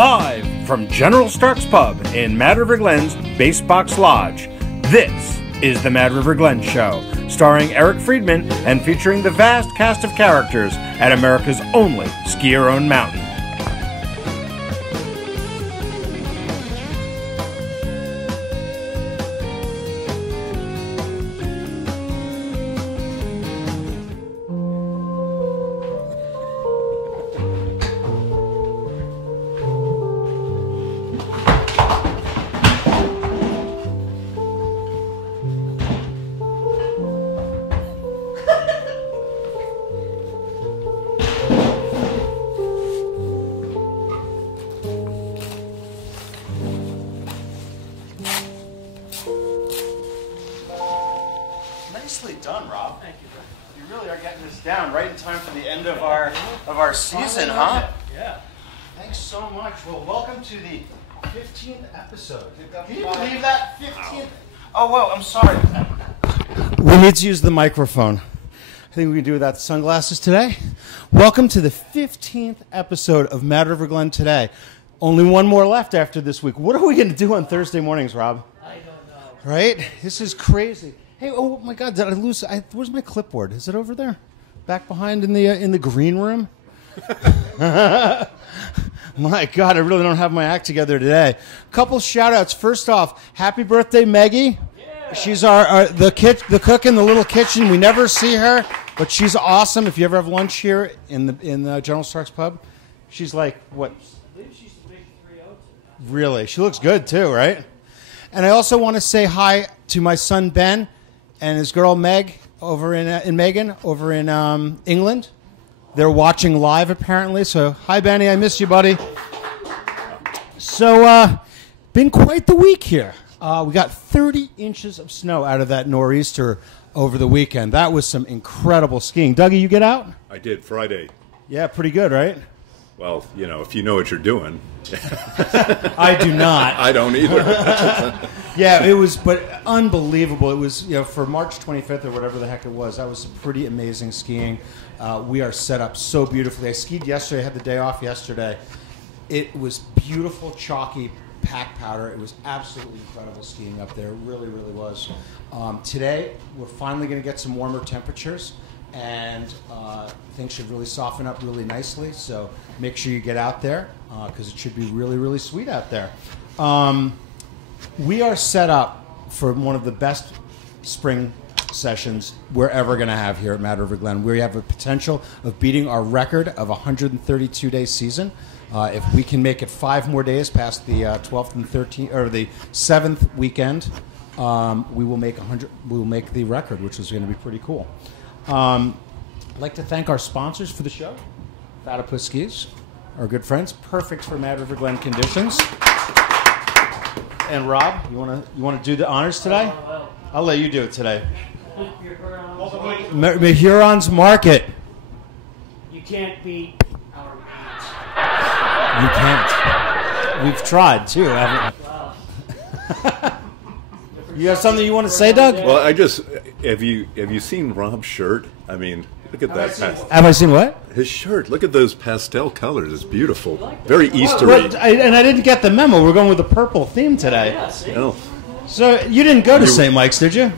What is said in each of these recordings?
Live from General Stark's Pub in Mad River Glen's Basebox Lodge, this is the Mad River Glen Show, starring Eric Friedman and featuring the vast cast of characters at America's only skier-owned mountain. Nicely done, Rob. Thank you. You really are getting this down right in time for the end of our season, huh? Yeah. Thanks so much. Well, welcome to the 15th episode. Can you believe that? 15th? Oh, whoa, I'm sorry. We need to use the microphone. I think we can do without the sunglasses today. Welcome to the 15th episode of Mad River Glen today. Only one more left after this week. What are we going to do on Thursday mornings, Rob? I don't know. Right? This is crazy. Hey, oh my God! Did I lose? Where's my clipboard? Is it over there, back behind in the green room? My God, I really don't have my act together today. Couple shout outs. First off, happy birthday, Maggie. Yeah. She's the cook in the little kitchen. We never see her, but she's awesome. If you ever have lunch here in the General Stark's Pub, she's like what? I believe she's the big 3-0. Really, she looks good too, right? And I also want to say hi to my son Ben and his girl Meg over in Megan over in England. They're watching live apparently. So hi Benny, I miss you, buddy. So been quite the week here. We got 30 inches of snow out of that nor'easter over the weekend. That was some incredible skiing. Dougie, you get out? I did Friday. Yeah, pretty good, right? Well, you know, if you know what you're doing. I do not. I don't either. Yeah, it was, but unbelievable. It was, for March 25th or whatever the heck it was, that was some pretty amazing skiing. We are set up so beautifully. I skied yesterday. I had the day off yesterday. It was beautiful, chalky, packed powder. It was absolutely incredible skiing up there. It really, really was. Today, we're finally going to get some warmer temperatures, and things should really soften up really nicely. So make sure you get out there because it should be really, really sweet out there. We are set up for one of the best spring sessions we're ever going to have here at Mad River Glen. We have a potential of beating our record of a 132-day season. If we can make it 5 more days past the 12th and 13th or the 7th weekend, we will make 100. We will make the record, which is going to be pretty cool. I'd like to thank our sponsors for the show, Fatapus Skis, our good friends, perfect for Mad River Glen conditions. And Rob, you want to do the honors today? I'll let you do it today. Huron's Market. You can't beat our beats. You can't. We've tried too, haven't we? Wow. You have something you want to say, Doug? Well, have you seen Rob's shirt? I mean, look at that. Have I seen what? His shirt. Look at those pastel colors. It's beautiful. Very Eastery. And I didn't get the memo. We're going with the purple theme today. Yeah, see? Oh. So you didn't go to St. Mike's, did you?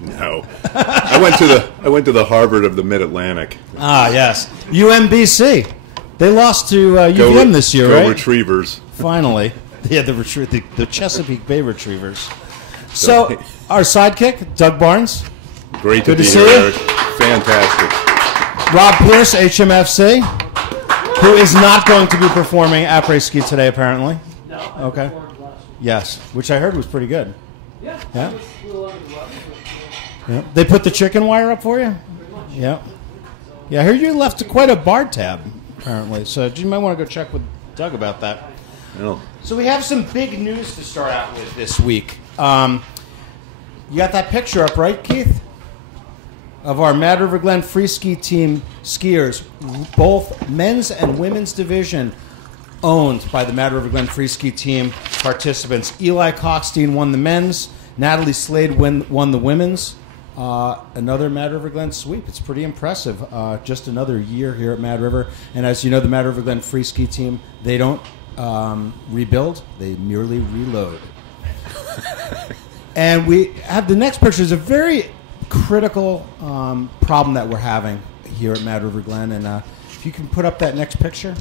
No. I went to the Harvard of the Mid-Atlantic. Ah, yes. UMBC. They lost to UVM this year, right? Go Retrievers. Finally. Yeah, the Chesapeake Bay Retrievers. So our sidekick, Doug Barnes. Great to be see here, you. Eric. Fantastic. Rob Pierce, HMFC, who is not going to be performing après ski today, apparently. No. Okay. Yes, which I heard was pretty good. Yeah. Yeah. Yeah. They put the chicken wire up for you? Yeah. Yeah, I heard you left quite a bar tab, apparently. So you might want to go check with Doug about that. No. So we have some big news to start out with this week. You got that picture up, right, Keith? Of our Mad River Glen free ski team skiers, both men's and women's division, owned by the Mad River Glen free ski team participants. Eli Cockstein won the men's. Natalie Slade won the women's. Another Mad River Glen sweep. It's pretty impressive. Just another year here at Mad River. And as you know, the Mad River Glen free ski team, they don't rebuild; they merely reload. And we have the next picture is a very critical problem that we're having here at Mad River Glen. And if you can put up that next picture,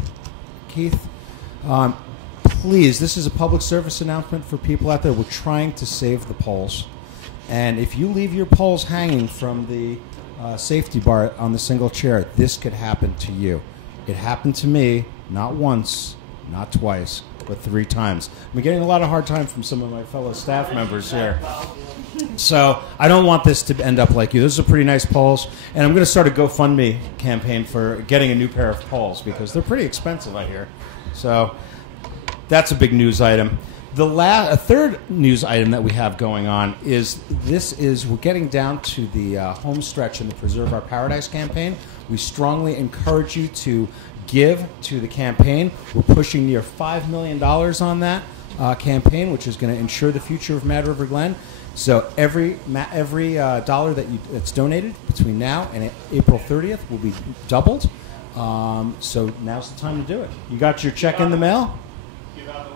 Keith. Please, this is a public service announcement for people out there. We're trying to save the poles. And if you leave your poles hanging from the safety bar on the single chair, this could happen to you. It happened to me not once, not twice, but 3 times. I'm getting a lot of hard time from some of my fellow staff members here. So I don't want this to end up like you. Those are pretty nice poles. And I'm going to start a GoFundMe campaign for getting a new pair of poles because they're pretty expensive, I hear. So that's a big news item. A third news item that we have going on is we're getting down to the home stretch in the Preserve Our Paradise campaign. We strongly encourage you to give to the campaign. We're pushing near $5 million on that campaign, which is going to ensure the future of Mad River Glen. So every dollar that's donated between now and April 30th will be doubled. So now's the time to do it. You got your check in the mail? Give out the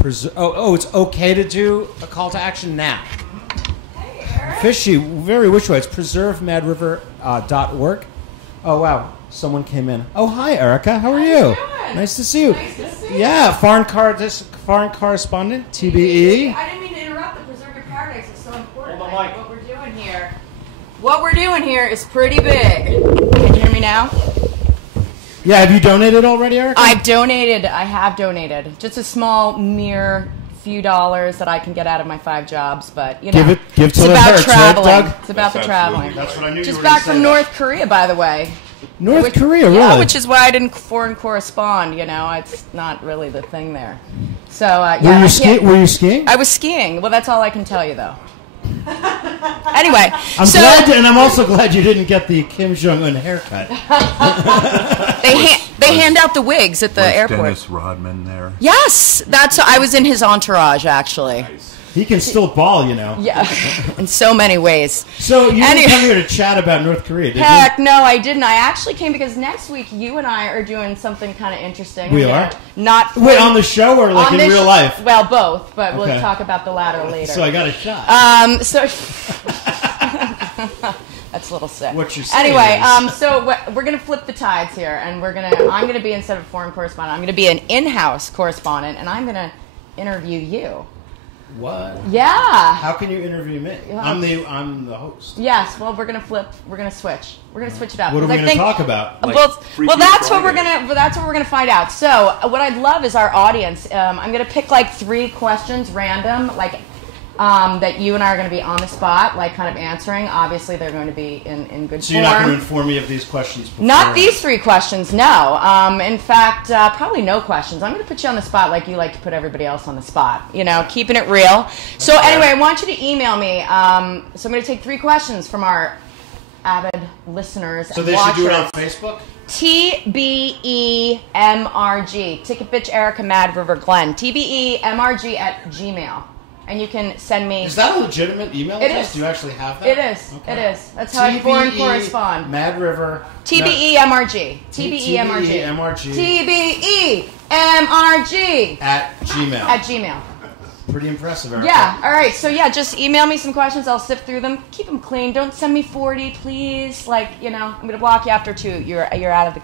website. It's okay to do a call to action now. Hey, Eric. Fishy, very which way? It's preservemadriver.org. Oh, wow. Someone came in. Oh, hi, Erica. How are you? doing? Nice to see you. Nice to see you. Yeah, foreign correspondent, TBE. I didn't mean to interrupt. The Preserve Your Paradise is so important. Hold the mic. What we're doing here. What we're doing here is pretty big. Can you hear me now? Yeah, have you donated already, Erica? I have donated. Just a small, mere few dollars that I can get out of my 5 jobs, but you know, give till it's it about hurts, right, traveling. Doug? It's about the traveling. That's what I knew. Just back from North Korea, by the way. North Korea, really? Yeah, which is why I didn't foreign correspond. You know, it's not really the thing there. So yeah. Were you skiing? I was skiing. Well, that's all I can tell you, though. Anyway, I'm also glad you didn't get the Kim Jong-un haircut. They hand out the wigs at the airport. Dennis Rodman there. Yes, I was in his entourage, actually. Nice. He can still ball, you know. Yeah, in so many ways. So you didn't come here to chat about North Korea, did you? Heck, no, I didn't. I actually came because next week you and I are doing something kind of interesting. We are? Not Wait, on the show or like in real life? Well, both, but Okay. we'll talk about the latter later. So I got a shot. That's a little sick. What you're saying anyway, is- so we're gonna flip the tides here, and I'm gonna be, instead of foreign correspondent, I'm gonna be an in-house correspondent, and I'm gonna interview you. What? Yeah. How can you interview me? Yeah. I'm the host. Yes. Well, we're gonna flip. We're gonna switch. We're gonna switch it up. What are we 'Cause I going to think- talk about? Well, that's what we're gonna find out. So, what I'd love is our audience. I'm gonna pick like 3 questions, random, like that you and I are gonna be on the spot, like kind of answering. Obviously, they're going to be in good So form. you're not going to inform me of these questions before? Not these 3 questions, no. In fact, probably no questions. I'm going to put you on the spot like you like to put everybody else on the spot. You know, keeping it real. So anyway, I want you to email me. So I'm going to take 3 questions from our avid listeners So and they should do it on watchers. Facebook? TBEMRG. Ticket Bitch Erica Mad River Glen. TBEMRG at Gmail. And you can send me... Is that a legitimate email It address? is. Do you actually have that? It is. Okay. It is. That's how I foreign TBE correspond. Mad River. TBEMRG. TBEMRG. TBEMRG. TBEMRG. At Gmail. At Gmail. Pretty impressive, Erica. Yeah. All right. So yeah, just email me some questions. I'll sift through them. Keep them clean. Don't send me 40, please. Like, you know, I'm gonna block you after 2. You're out of the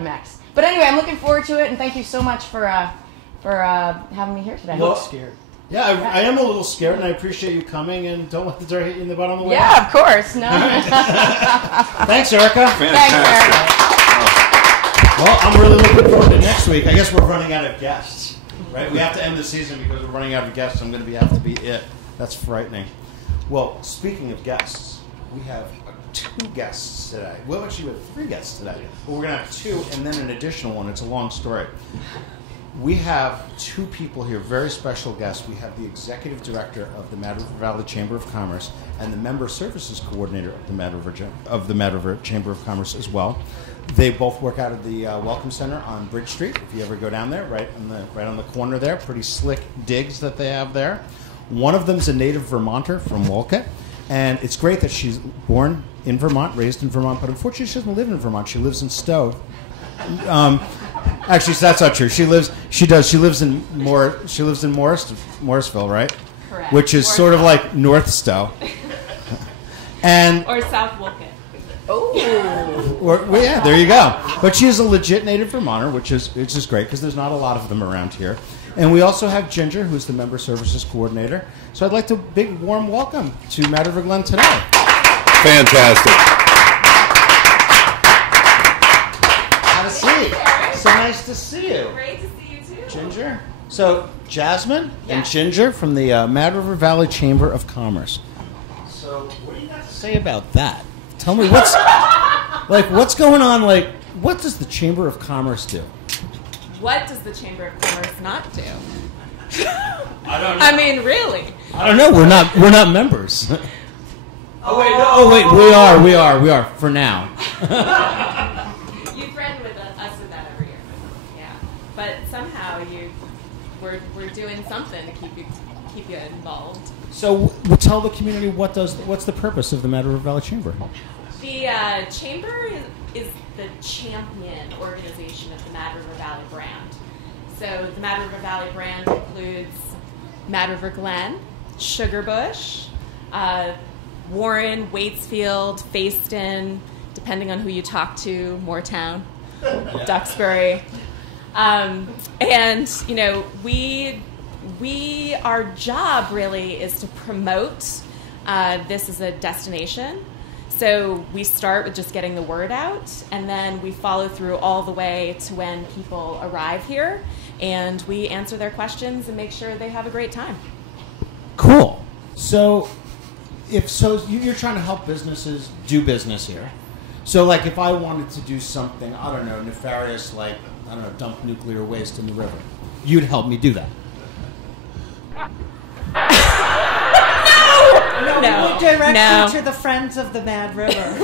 mix. But anyway, I'm looking forward to it, and thank you so much for having me here today. Well, scared. Yeah, I am a little scared, and I appreciate you coming, and don't let the door hit you in the butt on the way out. Yeah, of course. No. Thanks, Erica. Thanks, Eric. Well, I'm really looking forward to next week. I guess we're running out of guests, right? We have to end the season because we're running out of guests. I'm going to have to be it. That's frightening. Well, speaking of guests, we have 2 guests today. Well, actually, we have 3 guests today. But we're going to have 2 and then an additional one. It's a long story. We have 2 people here, very special guests. We have the executive director of the Mad River Valley Chamber of Commerce and the member services coordinator of the Mad River Chamber of Commerce as well. They both work out of the Welcome Center on Bridge Street. If you ever go down there, right on the corner there, pretty slick digs that they have there. One of them's a native Vermonter from Wolcott, and it's great that she's born in Vermont, raised in Vermont, but unfortunately she doesn't live in Vermont. She lives in Stowe. Actually, that's not true. She lives in Morrisville, right? Correct. Which is sort of like North Stowe. And or South Woken. well, yeah, there you go. But she is a legit native Vermonter, which is great because there's not a lot of them around here. And we also have Ginger, who's the Member Services Coordinator. So I'd like to big warm welcome to Mad River Glen today. Fantastic. Have a seat. So nice to see you. Great to see you too. Ginger. So Jasmine and Yeah. Ginger from the Mad River Valley Chamber of Commerce. So what do you got to say about that? Tell me what's going on. Like, what does the Chamber of Commerce do? What does the Chamber of Commerce not do? I don't know. I mean, really? I don't know. We're not members. Oh wait, we are for now. You friend with us with that every year. Yeah. But somehow we're doing something to keep you involved. So we'll tell the community what's the purpose of the Mad River Valley Chamber? The Chamber is the champion organization of the Mad River Valley brand. So the Mad River Valley brand includes Mad River Glen, Sugarbush, Warren, Waitsfield, Fayston, depending on who you talk to, Moortown, Duxbury. And, you know, our job really is to promote this as a destination. So we start with just getting the word out, and then we follow through all the way to when people arrive here, and we answer their questions and make sure they have a great time. Cool. So you're trying to help businesses do business here. So like if I wanted to do something, I don't know, nefarious, like, I don't know, dump nuclear waste in the river, you'd help me do that. No, we would direct No. you to the Friends of the Mad River.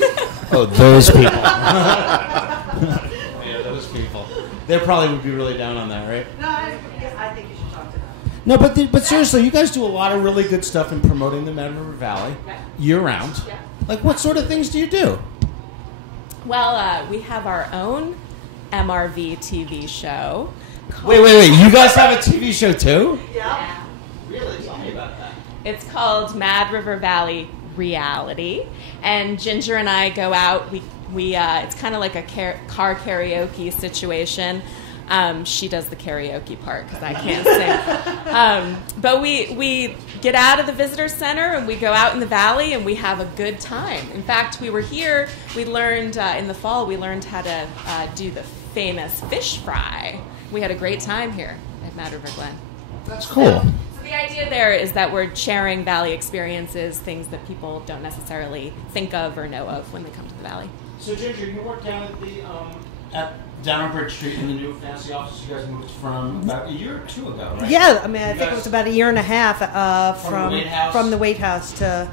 Oh, those people. Yeah, those people. They probably would be really down on that, right? No, I think you should talk to them. No, but seriously, you guys do a lot of really good stuff in promoting the Mad River Valley year-round. Yeah. Like, what sort of things do you do? Well, we have our own MRV TV show. Wait. You guys have a TV show, too? Yeah. Really? Tell me about that. It's called Mad River Valley Reality, and Ginger and I go out. We it's kind of like a car karaoke situation. She does the karaoke part because I can't sing. But we get out of the visitor center and we go out in the valley and we have a good time. In fact, we were here. We learned in the fall. We learned how to do the famous fish fry. We had a great time here at Mad River Glen. That's cool. So the idea there is that we're sharing valley experiences, things that people don't necessarily think of or know of when they come to the valley. So, Ginger, you work down at the down on Bridge Street in the new fancy office you guys moved from about a year or two ago, right? Yeah, I mean, I think it was about a year and a half From the Wait House? from the Wait House to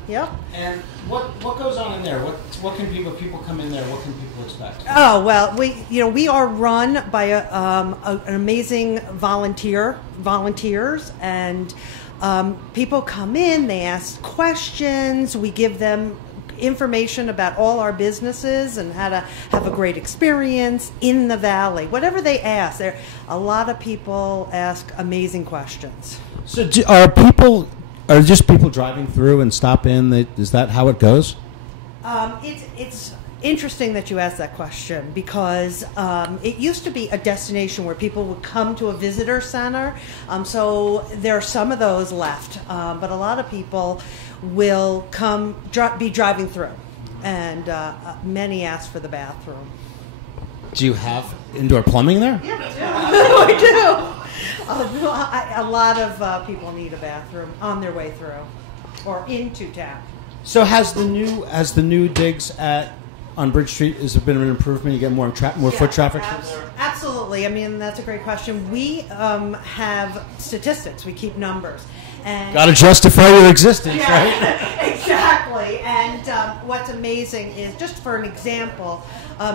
And what goes on in there? What can people come in there? What can people expect? Oh well, we are run by an amazing volunteers, and people come in. They ask questions. We give them information about all our businesses and how to have a great experience in the valley. Whatever they ask, a lot of people ask amazing questions. So, are just people driving through and stop in? Is that how it goes? It's interesting that you asked that question because it used to be a destination where people would come to a visitor center. So there are some of those left, but a lot of people will be driving through, and many ask for the bathroom. Do you have indoor plumbing there? Yeah, we do. A lot of people need a bathroom on their way through or into town. So has the new digs on Bridge Street, has there been an improvement? You get more foot traffic? Absolutely. I mean, that's a great question. We have statistics. We keep numbers. Got to justify your existence, right? Exactly. And what's amazing is, just for an example,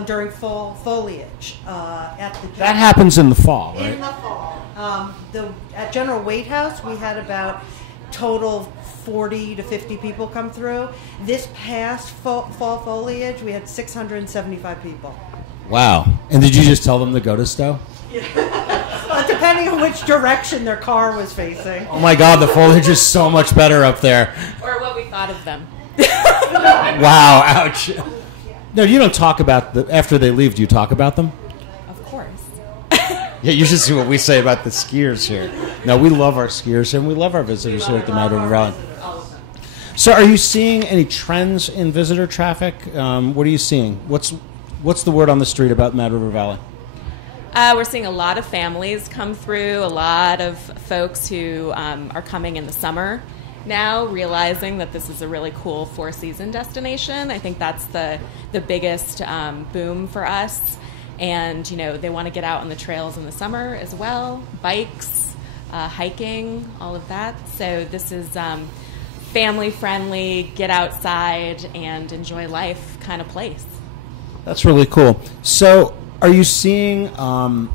during fall foliage at the that happens in the fall, right? In the fall, at General Wait House, we had about total 40 to 50 people come through. This past fall foliage, we had 675 people. Wow. And did you just tell them to go to Stowe? Depending on which direction their car was facing. Oh my God, the foliage is so much better up there. Or what we thought of them. Wow, ouch. No, you don't talk about after they leave. Do you talk about them? Of course. Yeah, you should see what we say about the skiers here. No, we love our skiers and we love our visitors here at the Mad River Valley. So, are you seeing any trends in visitor traffic? What are you seeing? What's the word on the street about Mad River Valley? We're seeing a lot of families come through, a lot of folks who are coming in the summer now, realizing that this is a really cool four-season destination. I think that's the biggest boom for us. And, they want to get out on the trails in the summer as well, bikes, hiking, all of that. So this is family-friendly, get outside and enjoy life kind of place. That's really cool. So, are you seeing, I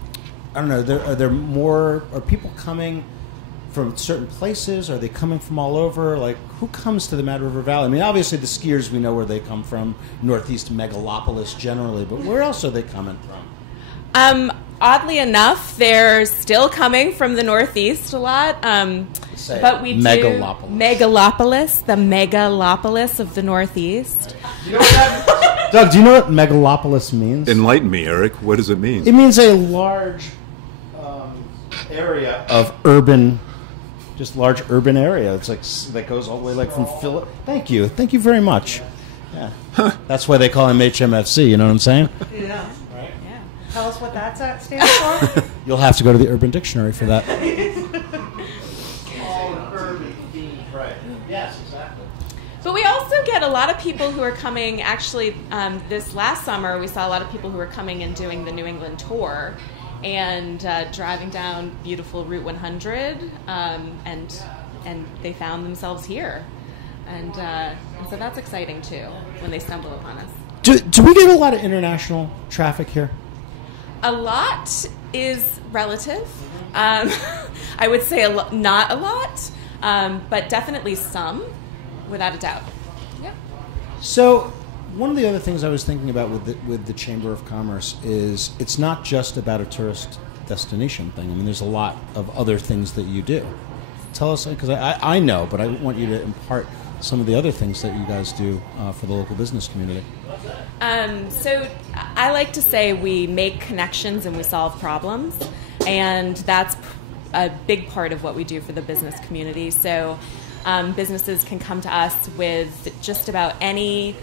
don't know, are people coming from certain places? Are they coming from all over? Like, who comes to the Mad River Valley? I mean, obviously the skiers, we know where they come from, Northeast megalopolis generally, but where else are they coming from? Oddly enough, they're still coming from the Northeast a lot. But we megalopolis. Megalopolis, the megalopolis of the Northeast. You know what that Doug, do you know what megalopolis means? Enlighten me, Eric. What does it mean? It means a large area of urban, just large urban area. It's like that goes all the way like from Philip. Thank you very much. Yeah, that's why they call him HMFC. You know what I'm saying? Yeah. Right. Yeah. Tell us what that stands for. You'll have to go to the Urban Dictionary for that. Right. Yes, exactly. But we also get a lot of people who are coming, actually, this last summer, we saw a lot of people who were coming and doing the New England tour and driving down beautiful Route 100, and they found themselves here. And so that's exciting, too, when they stumble upon us. Do we get a lot of international traffic here? A lot is relative. I would say not a lot, but definitely some. Without a doubt. Yeah. So, one of the other things I was thinking about with the Chamber of Commerce is it's not just about a tourist destination thing. I mean, there's a lot of other things that you do. Tell us, because I know, but I want you to impart some of the other things that you guys do for the local business community. So, I like to say we make connections and we solve problems, and that's a big part of what we do for the business community. So, businesses can come to us with just about any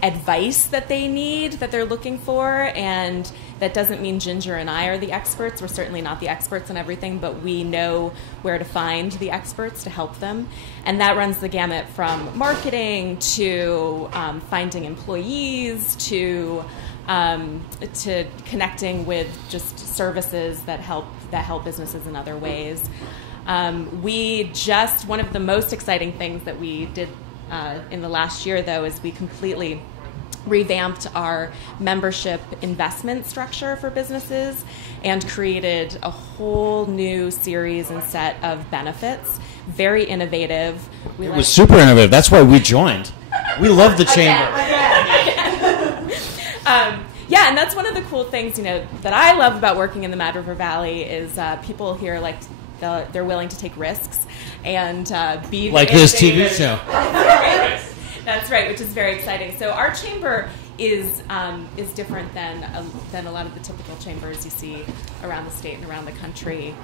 advice that they need, that they're looking for, and that doesn't mean Ginger and I are the experts. We're certainly not the experts in everything, but we know where to find the experts to help them. And that runs the gamut from marketing to finding employees to connecting with just services that help businesses in other ways. One of the most exciting things that we did in the last year, though, is we completely revamped our membership investment structure for businesses and created a whole new series and set of benefits. Very innovative. It was super innovative. That's why we joined. We love the Chamber. Yeah, and that's one of the cool things, that I love about working in the Mad River Valley is people here they're willing to take risks and be like this TV show. That's right, which is very exciting. So our chamber is different than a lot of the typical chambers you see around the state and around the country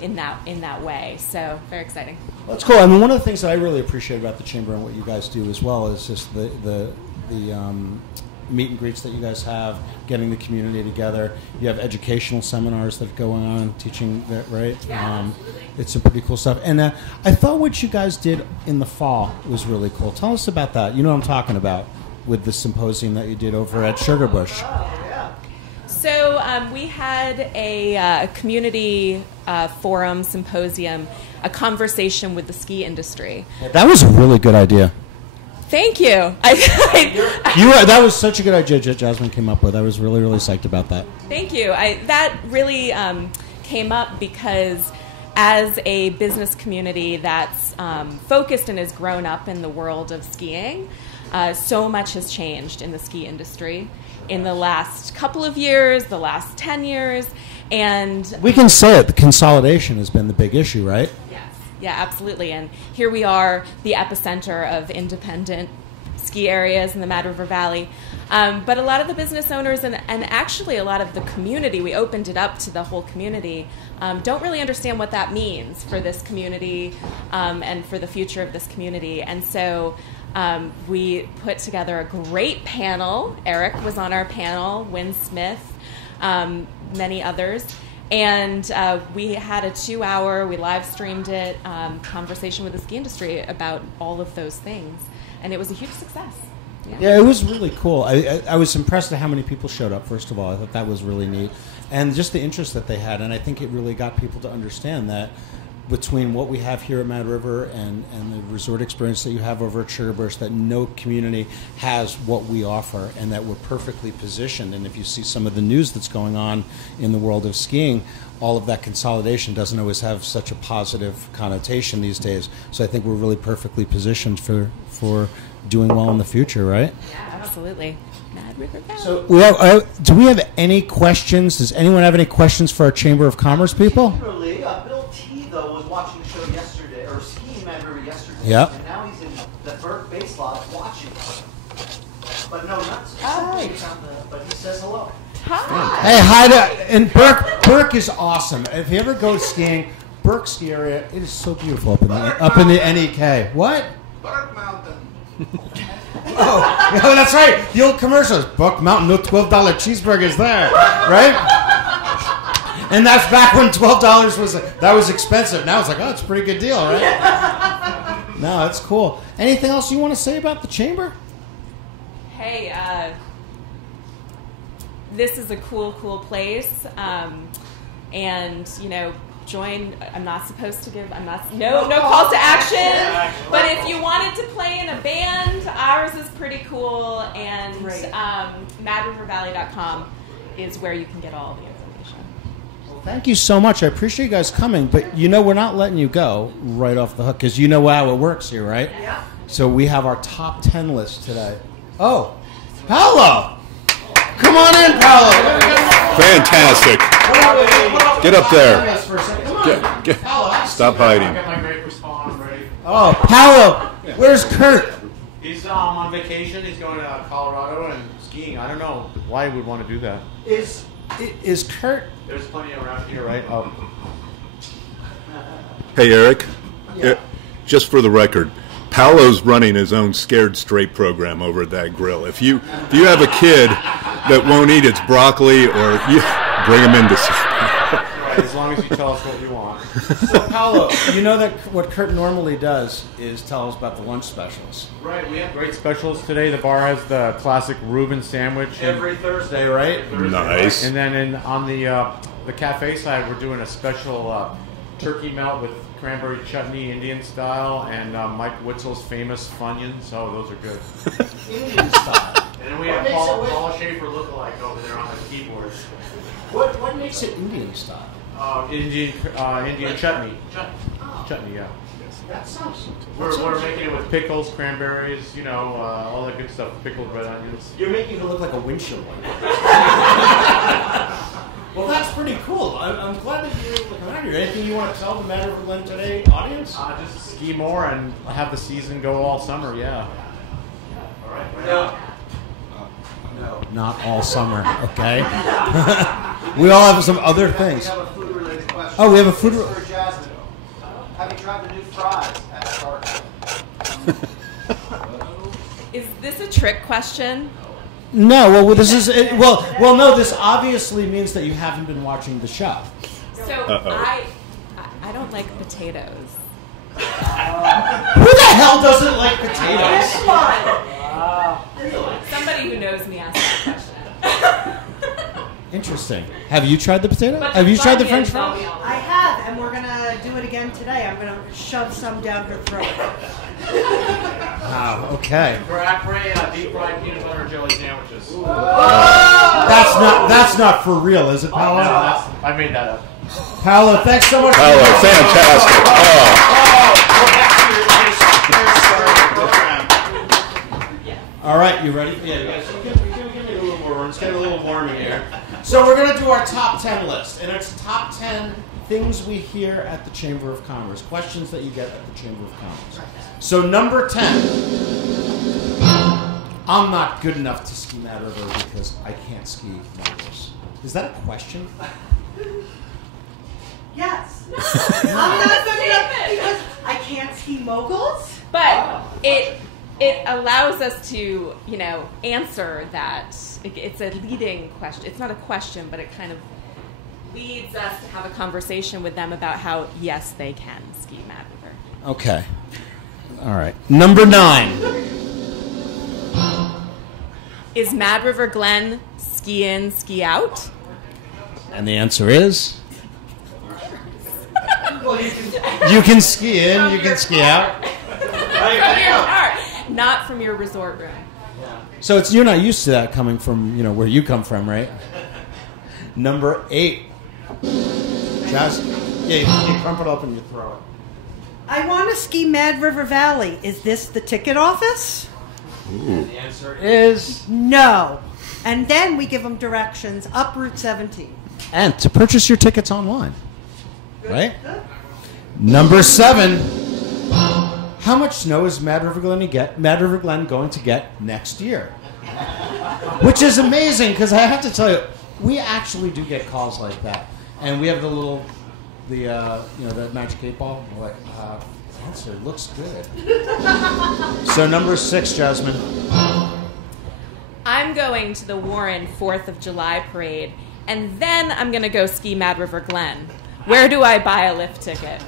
in that way. So very exciting. Well, that's cool. I mean, one of the things that I really appreciate about the chamber and what you guys do as well is just the meet and greets that you guys have, getting the community together. You have educational seminars that go on, teaching that, right? Yeah, it's some pretty cool stuff. And I thought what you guys did in the fall was really cool. Tell us about that. You know what I'm talking about with the symposium that you did over at Sugarbush. So we had a community forum symposium, a conversation with the ski industry. That was a really good idea. Thank you. That was such a good idea Jasmine came up with. I was really, really psyched about that. Thank you. That really came up because as a business community that's focused and has grown up in the world of skiing, so much has changed in the ski industry. in the last couple of years, the last 10 years. And We can say it. The consolidation has been the big issue, right? yes, yeah, absolutely. And here we are, the epicenter of independent ski areas in the Mad River Valley. But a lot of the business owners and actually a lot of the community, we opened it up to the whole community, don't really understand what that means for this community and for the future of this community. And so we put together a great panel. Eric was on our panel, Wynn Smith, many others. And we had a 2-hour, we live streamed it, conversation with the ski industry about all of those things. And it was a huge success. Yeah, it was really cool. I was impressed at how many people showed up, first of all. I thought that was really neat. And just the interest that they had. And I think it really got people to understand that between what we have here at Mad River and the resort experience that you have over at Sugarbush, that no community has what we offer and that we're perfectly positioned. And if you see some of the news that's going on in the world of skiing, all of that consolidation doesn't always have such a positive connotation these days. So I think we're really perfectly positioned for doing well in the future, right? Yeah, absolutely. Mad River Valley. So do we have any questions? Does anyone have any questions for our Chamber of Commerce people? Particularly, Bill T, though, was watching the show yesterday, or skiing Mad River yesterday. Yep. And now he's in the Burke base lot watching. But no, not Hi. but he says hello. Hi. Hey, hi to and Burke. Burke is awesome. If you ever go skiing, Burke ski area, it is so beautiful up in the NEK. What? Burke Mountain. Oh, that's right. The old commercials. Buck Mountain, no $12 cheeseburgers there, right? And that's back when $12 was expensive. Now it's like, oh, it's a pretty good deal, right? No, that's cool. Anything else you want to say about the chamber? Hey, this is a cool place, and join. I'm not supposed to give. No calls to action. But if you wanted to play in a band, ours is pretty cool, and madrivervalley.com is where you can get all the information. Well, thank you so much. I appreciate you guys coming, but we're not letting you go right off the hook because you know how it works here, right? Yeah. So we have our top 10 list today. Oh, Paolo! Come on in, Paolo. Fantastic. Get up there. Stop hiding. I got my great response ready. Oh, Paolo, where's Kurt? He's on vacation. He's going to Colorado and skiing. I don't know why he would want to do that. Is Kurt? There's plenty around here, right? Oh. Hey, Eric. Yeah. Just for the record, Paolo's running his own Scared Straight program over at that grill. If you have a kid that won't eat its broccoli, or bring him in to see. Right, as long as you tell us what you want. So, Paolo, you know that what Kurt normally does is tell us about the lunch specials. Right, we have great specials today. The bar has the classic Reuben sandwich. Every Thursday, right? Nice. And then on the cafe side, we're doing a special turkey melt with cranberry chutney, Indian style, and Mike Witzel's famous Funyuns. Oh, those are good. Indian style. And then we have Paul Schaefer lookalike over there on the keyboard. What makes it Indian style? Indian chutney. Chutney, yeah. That sounds. We're making it with pickles, cranberries, all that good stuff. Pickled red onions. You're making it look like a windshield wiper. Well, that's pretty cool. I'm glad that you're able to come out here. Anything you want to tell the Mad River Glen Today audience? Just ski more and have the season go all summer, yeah. All right. No. No. Not all summer, okay? We all have some other things. We have a food-related question. Oh, we have a food. For Jasmine, have you tried the new fries at Stark? Is this a trick question? No, well, this is no. This obviously means that you haven't been watching the show. So I don't like potatoes. Who the hell doesn't like potatoes? Somebody who knows me asked that question. Interesting. Have you tried the potato? But Have you tried the French Funyuns, I'll fries? be honest. I have, and we're gonna do it again today. I'm gonna shove some down her throat. Wow. Okay. Deep fried peanut butter and jelly sandwiches. That's not for real, is it, Paolo? I made that up. Paolo, thanks so much. Paolo, fantastic. All right, you ready? Yeah, you guys give me a little more room. It's So we're going to do our top 10 list, and it's top 10 things we hear at the Chamber of Commerce, questions that you get at the Chamber of Commerce. So number 10, I'm not good enough to ski Mad River because I can't ski moguls. Is that a question? Yes. I'm not good enough because I can't ski moguls. But it allows us to, answer that. It's a leading question. It's not a question, but it kind of leads us to have a conversation with them about how, yes, they can ski Mad River. Okay. All right. Number 9. Is Mad River Glen ski in, ski out? And the answer is... you can ski in, you can ski out. From your car, not from your resort room. So you're not used to that coming from, where you come from, right? Number 8. Jazz. Yeah, you crump it up and you throw it. I want to ski Mad River Valley. Is this the ticket office? And the answer is... no. And then we give them directions up Route 17. And to purchase your tickets online. Right? Number 7. How much snow is Mad River Glen going to get next year? Which is amazing, because I have to tell you, we actually do get calls like that. And we have the Magic 8 Ball. We're like, the answer looks good. So number 6, Jasmine. I'm going to the Warren 4th of July parade, and then I'm going to go ski Mad River Glen. Where do I buy a lift ticket?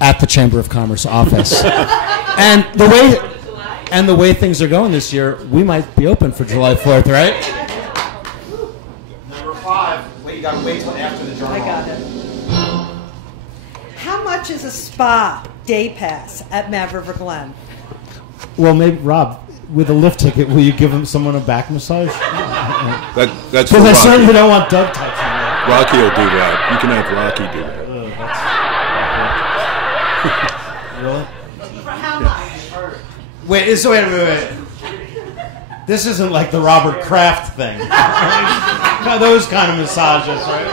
At the Chamber of Commerce office. And the way things are going this year, we might be open for July 4th, right? Number 5. Wait, you got to wait till after the drum I got it. How much is a spa day pass at Mad River Glen? Well, maybe, Rob, with a lift ticket, will you give someone a back massage? That's because I certainly don't want Doug touching that. Rocky will do that. You can have Rocky do that. Really? For how much? Wait. This isn't like the Robert Kraft thing. Those kind of massages, right?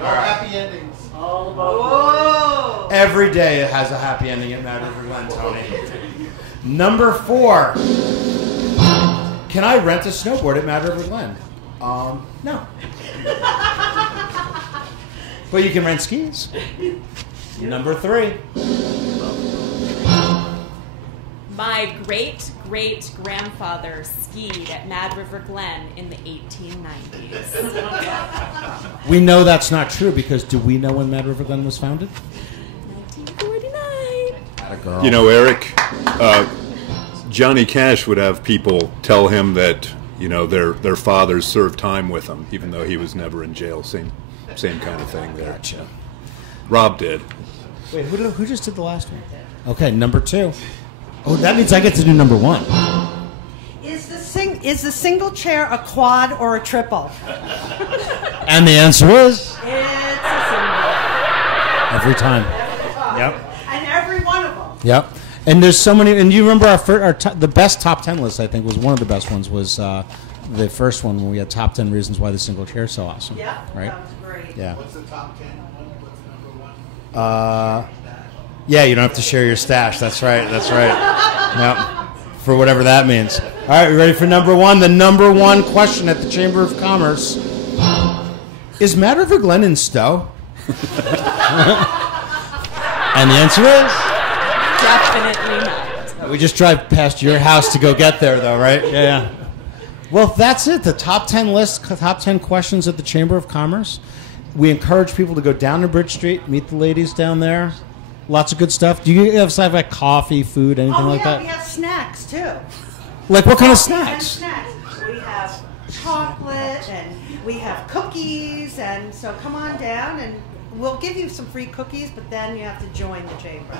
Our happy endings. All about Whoa! Every day it has a happy ending at Mad River Glen, Tony. Number 4. Can I rent a snowboard at Mad River Glen? No. But you can rent skis. Number 3. My great-great-grandfather skied at Mad River Glen in the 1890s. We know that's not true because do we know when Mad River Glen was founded? 1949. Eric, Johnny Cash would have people tell him that, their fathers served time with him, even though he was never in jail. Same kind of thing there. Gotcha. Rob did. Wait, who just did the last one? Okay, number 2. Oh, that means I get to do number 1. Is the single chair a quad or a triple? And the answer is... It's a single. Every time. Yep. And every one of them. Yep. And there's so many... And you remember the best top 10 list, I think, was one of the best ones, was the first one when we had top 10 reasons why the single chair is so awesome. Yeah, right? That was great. Yeah. What's the top 10? What's number 1? Yeah, you don't have to share your stash. That's right. Yep. For whatever that means. All right, we ready for number 1? The number 1 question at the Chamber of Commerce. Is Mad River Glen in Stowe? And the answer is... Definitely not. We just drive past your house to go get there, though, right? Yeah. Well, that's it. The top 10 list, top 10 questions at the Chamber of Commerce. We encourage people to go down to Bridge Street, meet the ladies down there. Lots of good stuff. Do you have stuff like coffee, food, anything like that? We have snacks, too. Like what kind of We have snacks? We have chocolate, and we have cookies, and so come on down, and we'll give you some free cookies, but then you have to join the chamber.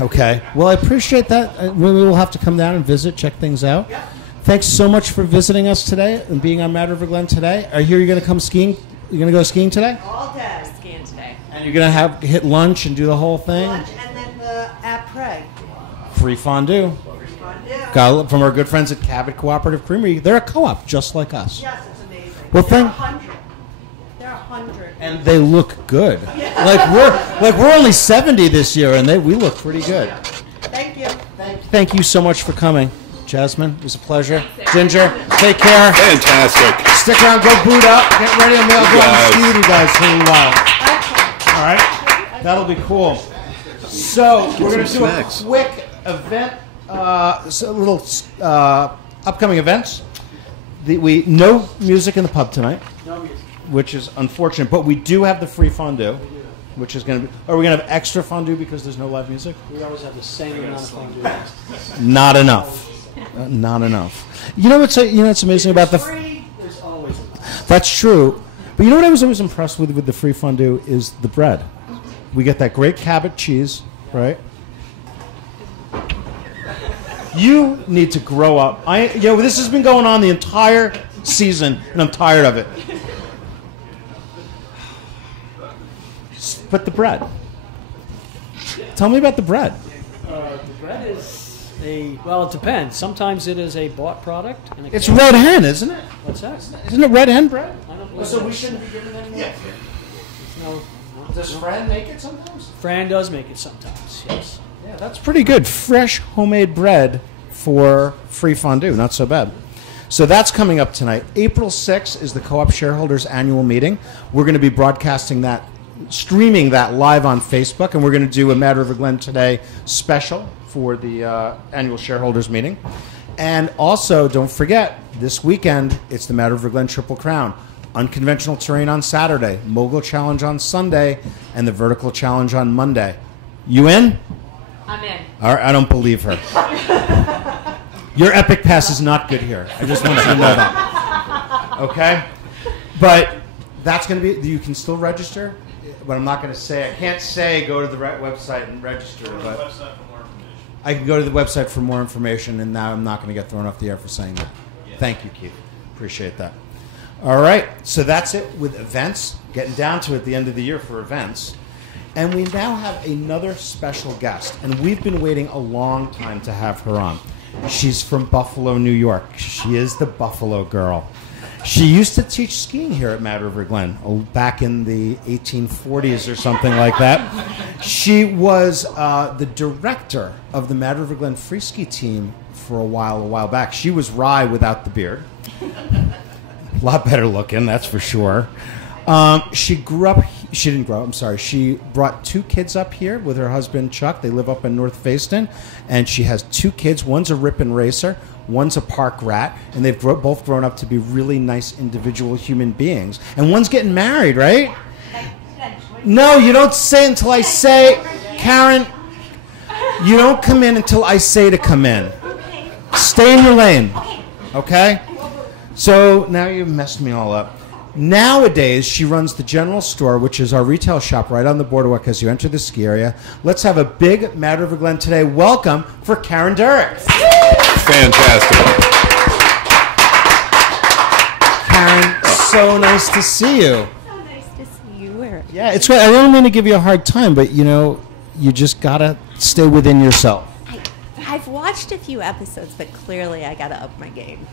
Okay. Well, I appreciate that. We will have to come down and visit, check things out. Yep. Thanks so much for visiting us today and being on Mad River Glen today. Are you going to come skiing? You're going to go skiing today? All day. Skiing today. And you're going to hit lunch and do the whole thing? Lunch, and then the après. Free fondue. Fondue. Got from our good friends at Cabot Cooperative Creamery. They're a co-op just like us. Yes, it's amazing. Well, They're thank. 100. They're 100. And they look good. We're only 70 this year, and we look pretty good. Thank you. Thank you so much for coming, Jasmine. It was a pleasure. Ginger, take care. Fantastic. Stick around, go boot up, get ready, and we'll go and see you guys for a while. All right, that'll be cool. So we're going to do a quick event, little upcoming events. No music in the pub tonight, which is unfortunate. But we do have the free fondue, which is going to be. Are we going to have extra fondue because there's no live music? We always have the same amount of fondue. Not enough. Not enough. You know what's amazing about the. There's always enough. That's true. But you know what I was always impressed with the free fondue is the bread. We get that great Cabot cheese, right? You need to grow up. This has been going on the entire season, and I'm tired of it. But the bread. Tell me about the bread. The bread is it depends. Sometimes it is a bought product. And It's Red Hen, isn't it? What's that? Isn't it Red Hen bread? I don't know. So we shouldn't be giving them that? No. Does Fran make it sometimes? Fran does make it sometimes, yes. Yeah, that's pretty good. Fresh homemade bread for free fondue. Not so bad. So that's coming up tonight. April 6th is the Co-op Shareholders Annual Meeting. We're going to be broadcasting that, streaming that live on Facebook, and we're going to do a Mad River Glen Today special for the Annual Shareholders Meeting. And also, don't forget, this weekend, it's the Mad River Glen Triple Crown. Unconventional terrain on Saturday, Mogul Challenge on Sunday, and the Vertical Challenge on Monday. You in? I'm in. All right, I don't believe her. Your Epic Pass is not good here. I just want you to know that. Okay? But that's going to be, you can still register, but I'm not going to say, I can't say go to the website and register. But I can go to the website for more information, and now I'm not going to get thrown off the air for saying that. Yeah. Thank you, Keith. Appreciate that. All right, so that's it with events. Getting down to it at the end of the year for events. And we now have another special guest, and we've been waiting a long time to have her on. She's from Buffalo, New York. She is the Buffalo girl. She used to teach skiing here at Mad River Glen back in the 1840s or something like that. She was the director of the Mad River Glen free ski team for a while back. She was Rye without the beard. A lot better looking, that's for sure. She brought 2 kids up here with her husband, Chuck. They live up in North Facein, and she has 2 kids. One's a rippin' racer, one's a park rat, and they've both grown up to be really nice individual human beings. And one's getting married, right? No, you don't say until I say, Karen, you don't come in until I say to come in. Stay in your lane, okay? So now you've messed me all up. Nowadays, she runs the General Store, which is our retail shop right on the boardwalk as you enter the ski area. Let's have a big Mad River Glen Today welcome for Karen Derrick. Fantastic. Karen, so nice to see you. So nice to see you, Eric. Yeah, it's great. I don't mean to give you a hard time, but, you just got to stay within yourself. I've watched a few episodes, but clearly I got to up my game.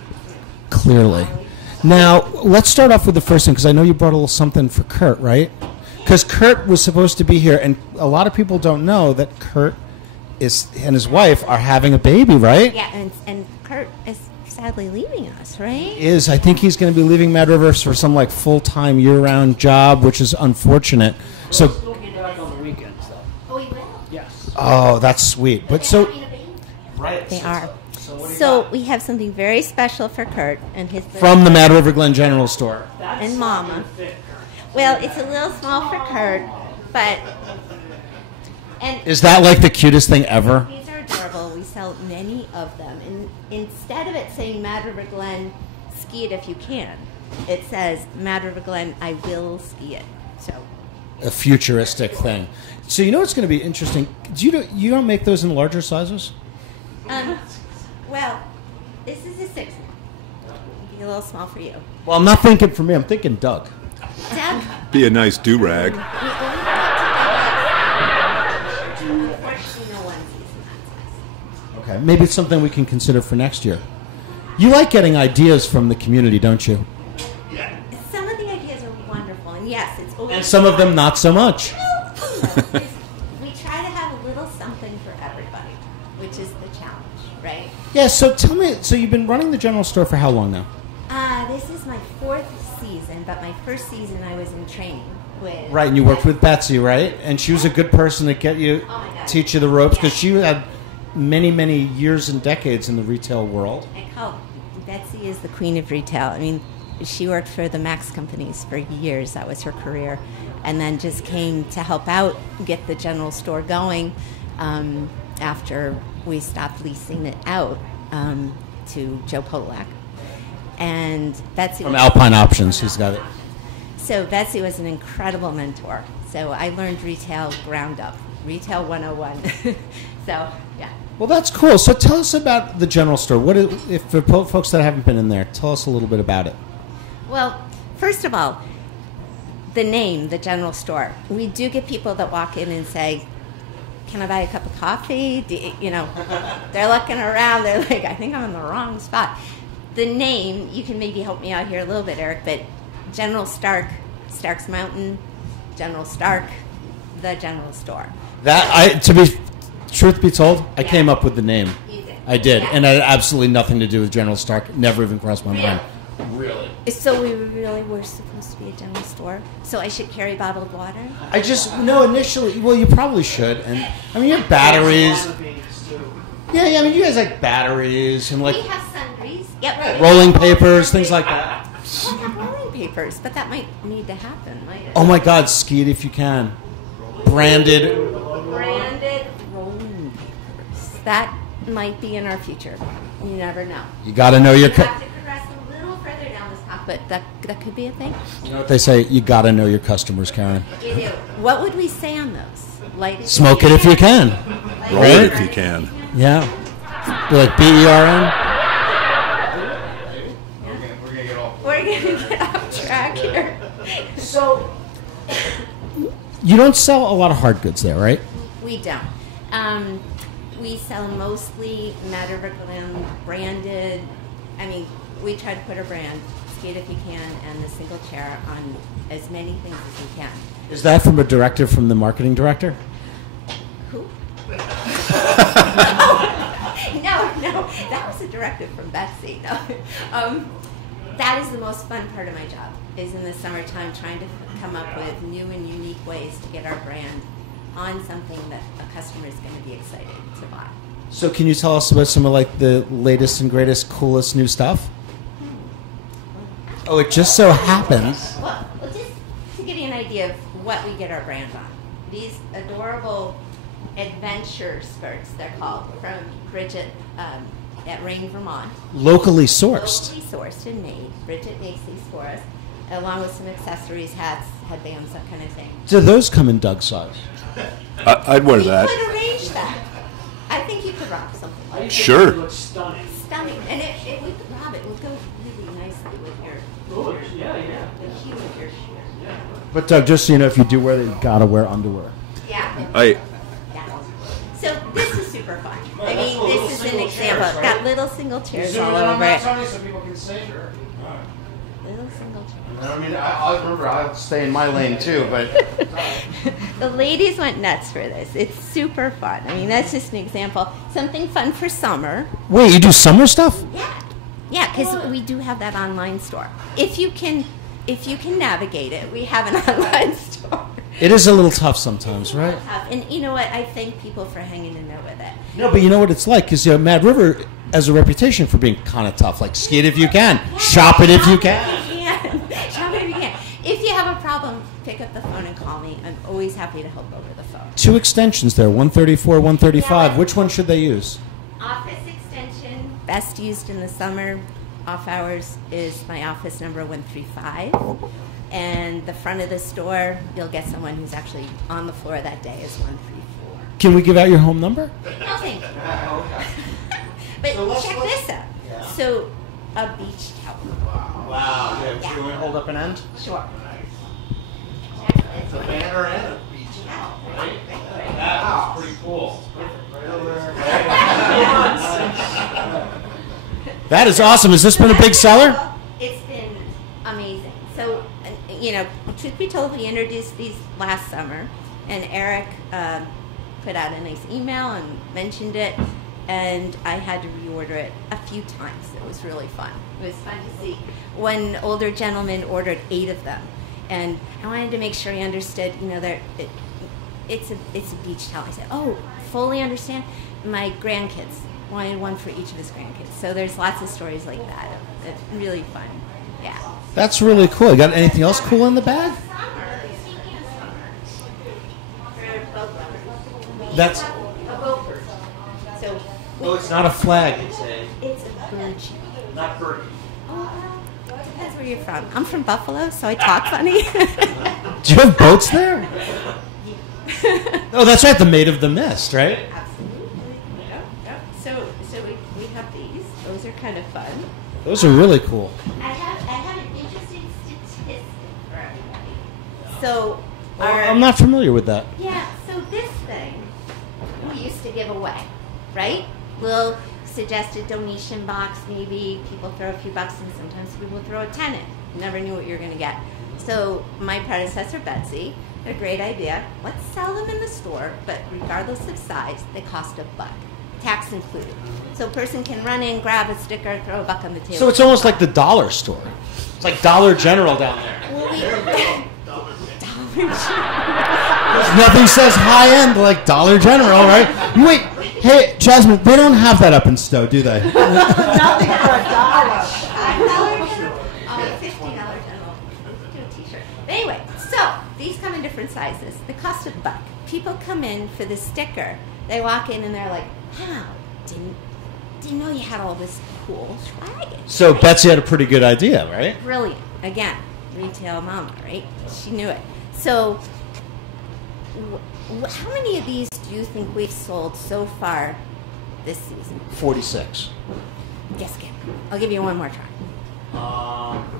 Clearly. Now, let's start off with the first thing, because I know you brought a little something for Kurt, right? Because Kurt was supposed to be here, and a lot of people don't know that Kurt and his wife are having a baby, right? Yeah, and Kurt is sadly leaving us, right? I think he's going to be leaving Mad River for some full-time year-round job, which is unfortunate. So, He'll be back on the weekends, though. Oh, he will? Yes. oh, that's sweet. But so, Right. They are. So we have something very special for Kurt and his from the Mad River Glen General Store. and Mama. Well, it's a little small for Kurt, but Is that like the cutest thing ever? these are adorable. We sell many of them, and instead of it saying Mad River Glen, ski it if you can, it says Mad River Glen, I will ski it. So A futuristic thing. So what's going to be interesting? You don't make those in larger sizes? well, this is a 6. Be a little small for you. Well, I'm not thinking for me. I'm thinking Doug. Doug, Be a nice do-rag. Okay, maybe it's something we can consider for next year. You like getting ideas from the community, don't you? And some of them not so much. We try to have a little something for everybody, which is the challenge, right? Yeah, so tell me, so you've been running the general store for how long now? This is my 4th season, but my first season I was in training with... Right, and you worked with Betsy, right? And she was a good person to get you, teach you the ropes, because she had many, many years and decades in the retail world. I call Betsy is the queen of retail. I mean, she worked for the Max companies for years. That was her career. And then just came to help out, get the general store going after we stopped leasing it out to Joe Polak. And Betsy... From Alpine Options, he's got it. So Betsy was an incredible mentor. So I learned retail ground up, retail 101. So, yeah. Well, that's cool. So tell us about the general store. If for folks that haven't been in there, tell us a little bit about it. Well, first of all, the name, the general store. We do get people that walk in and say, can I buy a cup of coffee? They're looking around. They're like, I think I'm in the wrong spot. The name, you can maybe help me out here a little bit, Eric, but General Stark, Stark's Mountain, General Stark, the general store. Truth be told, I came up with the name. You did. I did, Yeah. and it had absolutely nothing to do with General Stark. Never even crossed my mind. Really? So we really were supposed to be a general store? So I should carry bottled water? Initially, well, you probably should. And I mean, you have batteries. Yeah, I mean, you guys like batteries and like We have sundries. Yep. rolling papers, things like that. We have rolling papers, but that might need to happen, might it? Oh my God, ski it if you can. Branded. Branded rolling papers. That might be in our future. You never know. You got to know your. You have to progress a little further down this path, but that could be a thing. You know what they say? You got to know your customers, Karen. You do. What would we say on those? Light Smoke it if you can. Roll it if you can. Yeah. Like BERN. We're going to get off track here. So, you don't sell a lot of hard goods there, right? We don't. We sell mostly River Glen branded. I mean, we try to put a brand, Skate If You Can, and the single chair on as many things as we can. Is that from a directive from the marketing director? Who? No, that was a directive from Betsy. No. That is the most fun part of my job, is in the summertime trying to come up with new and unique ways to get our brand on something that a customer is going to be excited to buy. So can you tell us about some of like the latest and greatest, coolest new stuff? Oh, it just so happens. Well, just to give you an idea of what we get our brand on. These adorable adventure skirts, they're called, from Bridget at Rain, Vermont. Locally sourced. Locally sourced and made. Bridget makes these for us, along with some accessories, hats, headbands, that kind of thing. Do those come in Doug's size? I'd wear that. We could arrange that. I think you could rock something like that. Sure. It looks stunning. Stunning. And if we could rob it, would go really nicely with your Yeah. the hue of your shirt. But Doug, just so you know, if you do wear that, you gotta wear underwear. Yeah. I So this is super fun. I mean, this is an example. It's got little single chairs all over it. so people can see her. Little single chairs. I mean, I remember I'll stay in my lane too, but The ladies went nuts for this. It's super fun. I mean, that's just an example. Something fun for summer. wait, you do summer stuff? Yeah, because we do have that online store. If you can navigate it, we have an online store. It is a little tough sometimes, right? And you know what? I thank people for hanging in there with it. No, but you know what it's like, because Mad River has a reputation for being kind of tough. Like, ski it if you can, shop it if you can. Shop it if you can. If you have a problem, pick up the phone and call me. I'm always happy to help over the phone. 2 extensions there, 134, 135. Yeah. Which one should they use? Office extension, best used in the summer. Off hours is my office number 135. And the front of the store, you'll get someone who's actually on the floor that day, is 134. Can we give out your home number? No, thank you. But check this out. So, a beach towel. Wow. Yeah. You want to hold up an end? Sure. It's a banner and a beach towel, right? That's pretty cool. That is awesome. Has this been a big seller? It's been amazing. So, truth be told, we introduced these last summer, and Eric put out a nice email and mentioned it, and I had to reorder it a few times. It was really fun. It was fun to see. One older gentleman ordered 8 of them, and I wanted to make sure he understood, that it's a beach towel. I said, oh, fully understand. My grandkids wanted one for each of his grandkids. So there's lots of stories like that. It's really fun. Yeah. That's really cool. You got anything else cool in the bag? That's. A gopher. So. Oh, it's not a flag. It's a bird. Not bird. Oh, depends where you're from. I'm from Buffalo, so I talk funny. Do you have boats there? Oh, that's right. The Maid of the Mist, right? Absolutely. Yep. So we have these. Those are kind of fun. Those are really cool. I have an interesting statistic for everybody. So I'm not familiar with that. Yeah, so this thing we used to give away, right? Little suggested donation box, maybe people throw a few bucks in, sometimes people throw a 10 in. You never knew what you were going to get. So my predecessor, Betsy, had a great idea. Let's sell them in the store, but regardless of size, they cost $1, tax included. So a person can run in, grab a sticker, throw $1 on the table. So it's almost like the dollar store. It's like Dollar General down there. Well, Nothing says high-end like Dollar General, right? Wait, hey, Jasmine, they don't have that up in Stowe, do they? Nothing for $1. $50 general. Do a t-shirt. But anyway, so these come in different sizes. They cost $1. People come in for the sticker. They walk in and they're like, wow, didn't know you had all this cool swag. So Betsy had a pretty good idea, right? Brilliant. Again, retail mama, right? She knew it. So how many of these do you think we've sold so far this season? 46. Guess again. I'll give you one more try. You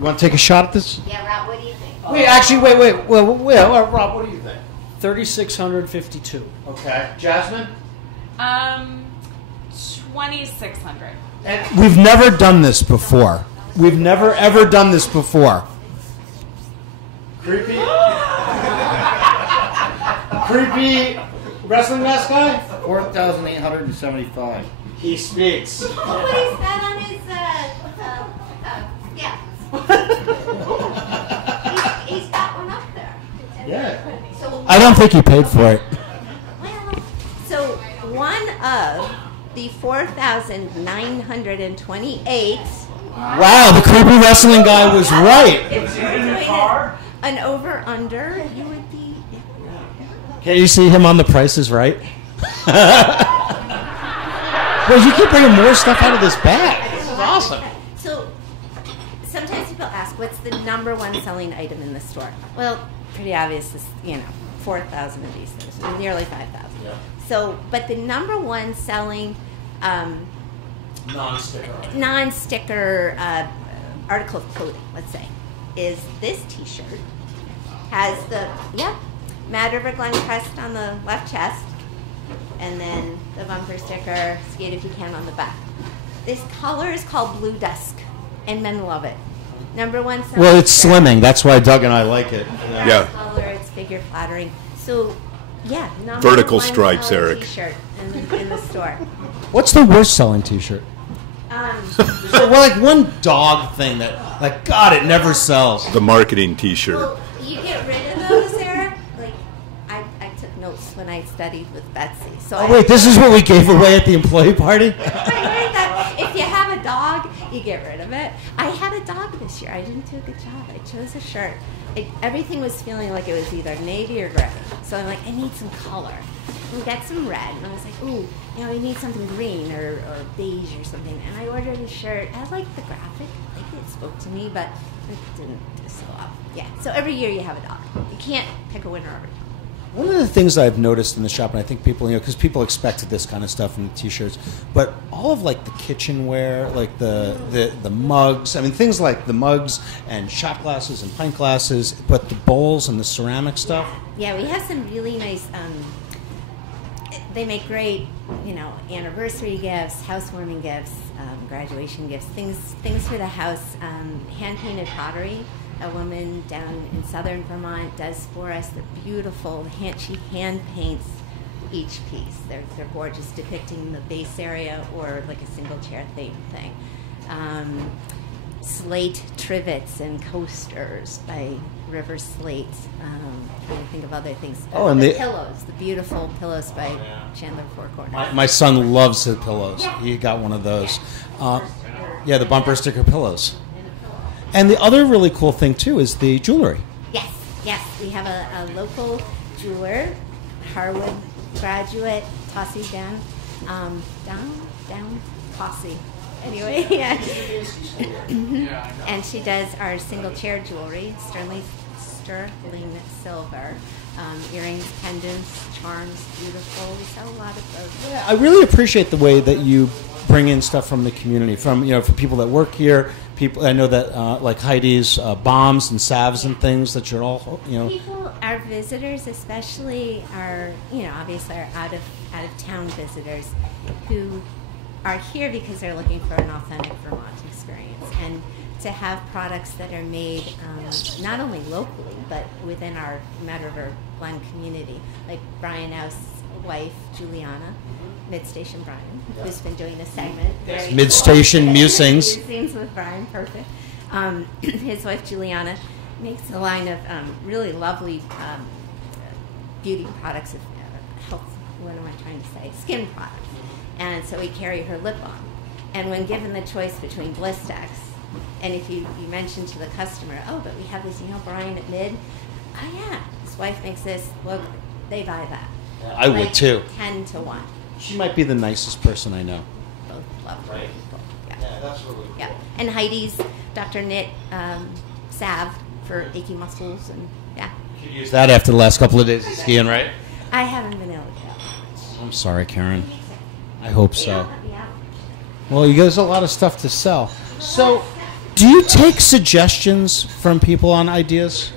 want to take a shot at this? Yeah, Rob, what do you think? Wait, actually, wait. Rob, what do you think? 3,652. Okay. Jasmine? 2,600. And we've never done this before. We've never, ever done this before. Creepy? Creepy wrestling mask guy? 4,875. He speaks. What is that on his, yeah. he's got one up there. Yeah. So, I don't think he paid for it. well, so one of the 4,928. Wow, the creepy wrestling guy was right. If you're doing an over-under, you would be... Can you see him on The Price is Right? Well, you keep bringing more stuff out of this bag. This is awesome. So sometimes people ask, what's the number one selling item in the store? Well, pretty obvious is, 4,000 of these things, nearly 5,000. Yeah. So, but the number one selling non-sticker article of clothing, let's say, is this T-shirt. Has the Mad River Glen crest on the left chest, and then the bumper sticker, skate if you can, on the back. This color is called Blue Dusk, and men love it. Number one selling. Well, it's slimming. That's why Doug and I like it. Yeah. Color, it's figure flattering. So, number Vertical one stripes, selling Eric. T-shirt in the store. What's the worst selling T-shirt? So, like one dog thing that, like, God, it never sells. The marketing T-shirt. Well, you get rid of those, Eric. Like, I took notes when I studied with Betsy. So Oh, wait, this is what we gave away at the employee party? I heard that if you have a dog, you get rid of it. I had a dog this year. I didn't do a good job. I chose a shirt. Everything was feeling like it was either navy or gray. So I'm like, I need some color. And we got some red. And I was like, ooh, we need something green or beige or something. And I ordered a shirt. I liked the graphic. It spoke to me, but it didn't do so well. Yeah. So every year you have a dog. You can't pick a winner every time. One of the things I've noticed in the shop, and I think people, because people expected this kind of stuff in the T-shirts, but all of like the kitchenware, like the mugs, I mean things like the mugs and shot glasses and pint glasses, but the bowls and the ceramic stuff. Yeah, we have some really nice. They make great, anniversary gifts, housewarming gifts, graduation gifts, things for the house. Hand painted pottery. a woman down in southern Vermont does for us the beautiful she hand paints each piece. They're gorgeous, depicting the base area or like a single chair theme thing. Slate trivets and coasters by River Slate. Trying to think of other things. And the pillows, the beautiful pillows by Chandler Four Corners. My son loves the pillows. Yeah. He got one of those. The bumper sticker pillows. And the other really cool thing, too, is the jewelry. Yes. We have a local jeweler, Harwood graduate, Tossie down, Tossie. Anyway, yeah. And she does our single chair jewelry, sterling silver, earrings, pendants, charms, beautiful. We sell a lot of those. Yeah, I really appreciate the way that you bring in stuff from the community, from for people that work here. People, I know that like Heidi's bombs and salves and things that you're all People, our visitors, especially our obviously our out of town visitors, who are here because they're looking for an authentic Vermont experience, and to have products that are made not only locally but within our Mad River Glen community, like Brian Now's wife Juliana, Mid-Station Brian, who's been doing a segment. Mid-Station Musings. Musings with Brian, perfect. His wife Juliana makes a line of really lovely beauty products, health. What am I trying to say? Skin products. And so we carry her lip balm. And when given the choice between Blistex, and if you mention to the customer, but we have this, Brian at Mid, yeah, his wife makes this, look, they buy that. I would too. 10 to 1. She might be the nicest person I know. Both lovely people. Yeah, that's really cool. Yeah. And Heidi's Dr. Knit salve for achy muscles, and You could use that after the last couple of days of skiing, right? I haven't been able to get out. I'm sorry, Karen. I hope so. Well, you guys have a lot of stuff to sell. So, do you take suggestions from people on ideas?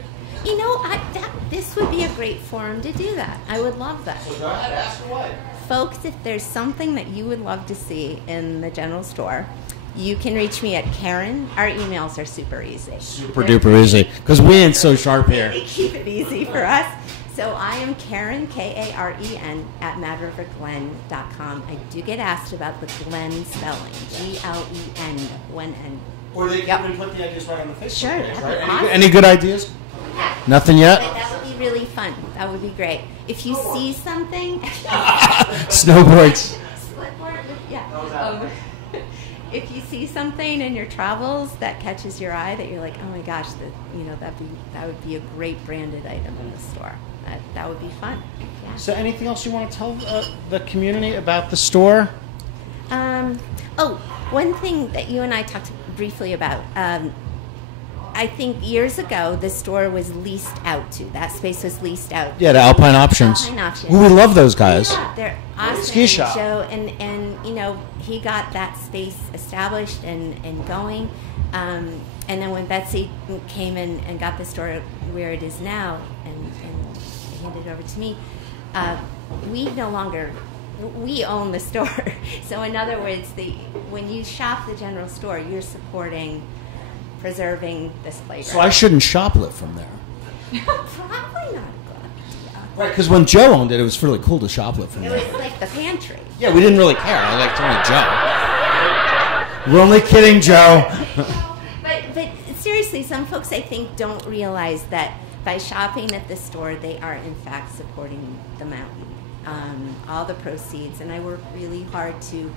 This would be a great forum to do that. I would love that. So go ahead, ask away. Folks, if there's something that you would love to see in the general store, you can reach me at Karen. Our emails are super easy. Super duper easy, because we ain't so sharp here. They keep it easy for us. So I am Karen, Karen, at madriverglen.com. I do get asked about the Glen spelling, Glen, when and. Or they can put the ideas right on the Facebook page, right? Awesome. Any good ideas? Nothing yet? But that would be really fun. That would be great. If you see something... Snowboards. If you see something in your travels that catches your eye, that you're like, oh my gosh, that would be a great branded item in the store. That would be fun. Yeah. So anything else you want to tell the community about the store? One thing that you and I talked briefly about. I think years ago, the store was leased out to. That space was leased out. Yeah, to Alpine Options. Well, we love those guys. Yeah, they're awesome. Ski shop. Joe, and he got that space established and going. And then when Betsy came in and got the store where it is now and handed it over to me, we own the store. So in other words, when you shop the general store, you're supporting preserving this playground. So I shouldn't shoplift from there. Probably not a good idea. Right, because when Joe owned it, it was really cool to shoplift from there. It was like the pantry. Yeah, we didn't really care. I liked only Joe. We're only kidding, Joe. But seriously, some folks, I think, don't realize that by shopping at the store, they are in fact supporting the mountain. All the proceeds, and I work really hard to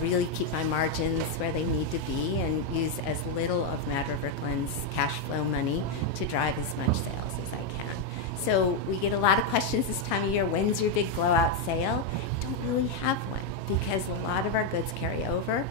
really keep my margins where they need to be and use as little of Mad River Glen's cash flow money to drive as much sales as I can. So we get a lot of questions this time of year, when's your big blowout sale? We don't really have one because a lot of our goods carry over.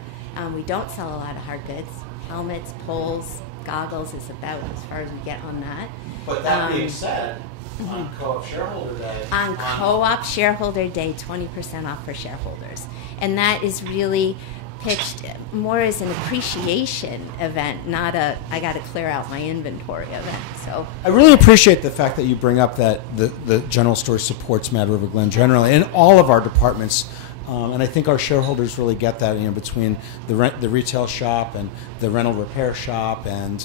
We don't sell a lot of hard goods. Helmets, poles, goggles is about as far as we get on that. But that being said, on Co-op Shareholder Day. On Co-op Shareholder Day, 20% off for shareholders. And that is really pitched more as an appreciation event, not a I got to clear out my inventory event. So I really appreciate the fact that you bring up that the general store supports Mad River Glen generally, and all of our departments And I think our shareholders really get that, between the retail shop and the rental repair shop and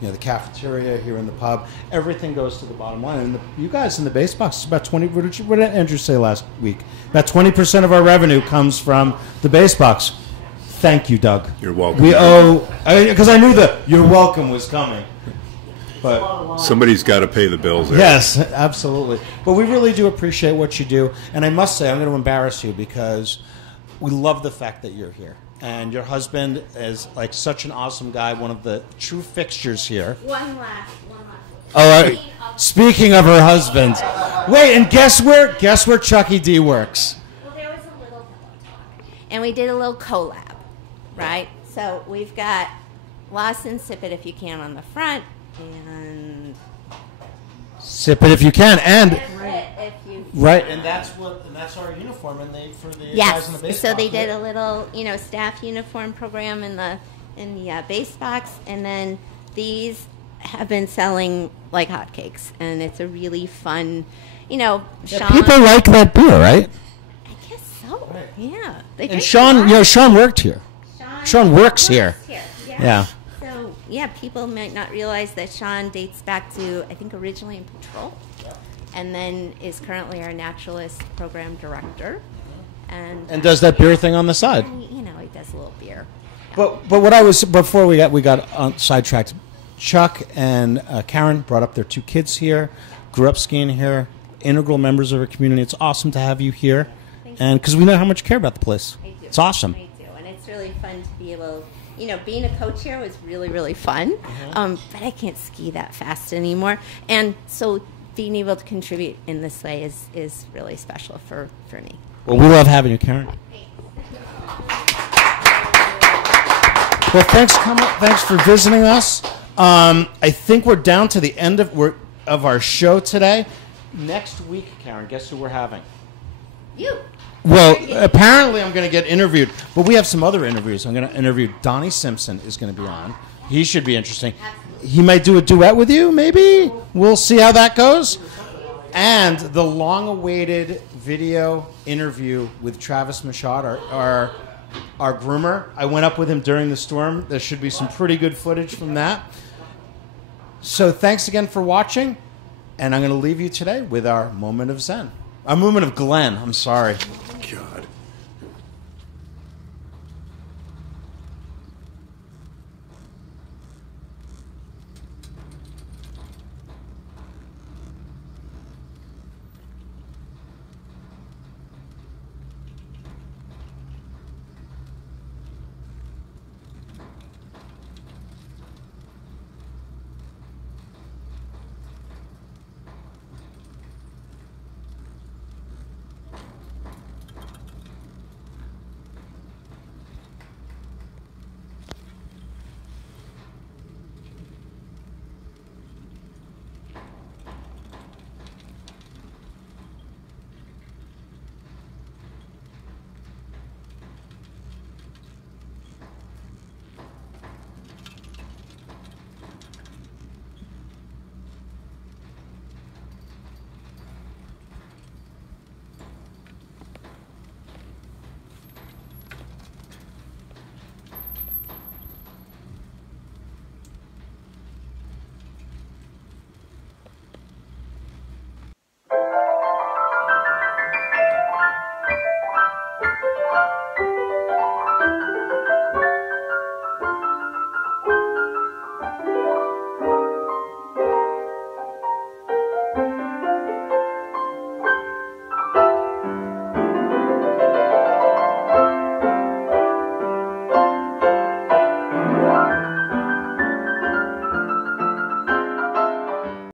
the cafeteria here in the pub. Everything goes to the bottom line. And you guys in the base box, it's about 20. What did Andrew say last week? About 20% of our revenue comes from the base box. Thank you, Doug. You're welcome. We owe, because I knew the "you're welcome" was coming. But somebody's got to pay the bills. There. Yes, absolutely. But we really do appreciate what you do. And I must say, I'm going to embarrass you because we love the fact that you're here. And your husband is like such an awesome guy, one of the true fixtures here. One last. All right. Speaking of her husband, wait, and guess where Chucky D works? Well, there was a little talk. And we did a little collab, right? So we've got Lost and Sip It If You Can on the front. And Sip it if you can, and right, and that's our uniform, and for the yes. guys in the base So box, they did a little, staff uniform program in the base box, and then these have been selling like hotcakes, and it's a really fun, Sean. People like that beer, right? I guess so. Right. Yeah. And Sean, Sean worked here. Sean works here. Yeah. Yeah, people might not realize that Sean dates back to, I think, originally in Patrol, and then is currently our naturalist program director. And does that beer thing on the side. He does a little beer. But what I was, before we got sidetracked, Chuck and Karen brought up their two kids here, grew up skiing here, integral members of our community. It's awesome to have you here, and because we know how much you care about the place. I do. It's awesome. I do, and it's really fun to be able. Being a coach here was really, really fun, but I can't ski that fast anymore. And so being able to contribute in this way is really special for me. Well, we love having you, Karen. Well, thanks for visiting us. I think we're down to the end of our show today. Next week, Karen, guess who we're having? You. Well, apparently I'm going to get interviewed, but we have some other interviews. I'm going to interview Donnie Simpson is going to be on. He should be interesting. He might do a duet with you, maybe. We'll see how that goes. And the long-awaited video interview with Travis Machad, our groomer. I went up with him during the storm. There should be some pretty good footage from that. So thanks again for watching, and I'm going to leave you today with our moment of Zen. Our moment of Glen, I'm sorry.